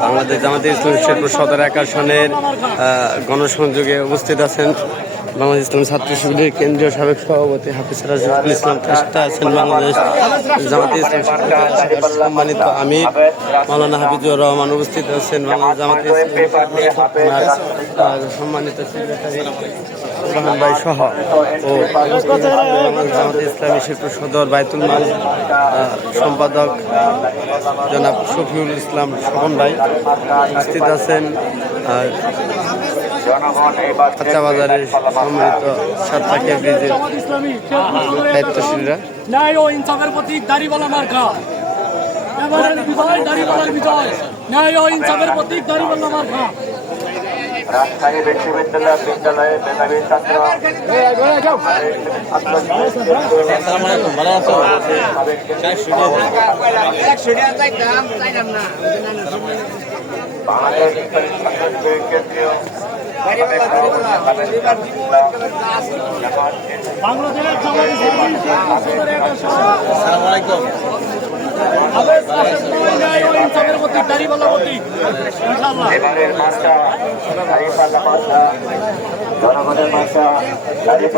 বাংলাদেশ জামাতে ইসলাম সদর এক আসনের গণসংযোগে উপস্থিত আছেন বাংলাদেশ ইসলাম ছাত্র শিবিরের কেন্দ্রীয় সাবেক সভাপতি হাফিজ রাজিবুল ইসলাম ট্রাস্টা আছেন বাংলাদেশ জামাতে ইসলাম সম্মানিত আমির। মাওলানা হাফিজুর রহমান উপস্থিত আছেন বাংলাদেশ জামাতে সম্মানিত রহমান ভাই সহ ও জামাতে ইসলামী শেরপুর সদর বাইতুল মাল সম্পাদক জনাব শফিউল ইসলাম স্বপন ভাই উপস্থিত আছেন। আর কাঁচা বাজারের সম্মানিত সাতটাকিয়া ব্রিজের দায়িত্বশীলরা। ন্যায় ও ইনসাফের প্রতীক দাড়িওয়ালা মার্কা। এবারের বিজয় দাড়িওয়ালার বিজয়। ন্যায় ও ইনসাফের প্রতীক দাড়িওয়ালা মার্কা। রাজশাহী বিশ্ববিদ্যালয় বিদ্যালয়ে মেধাবী ছাত্র বাংলাদেশ কেন্দ্রীয় এবারের মাত্রা জনগণের মাত্রা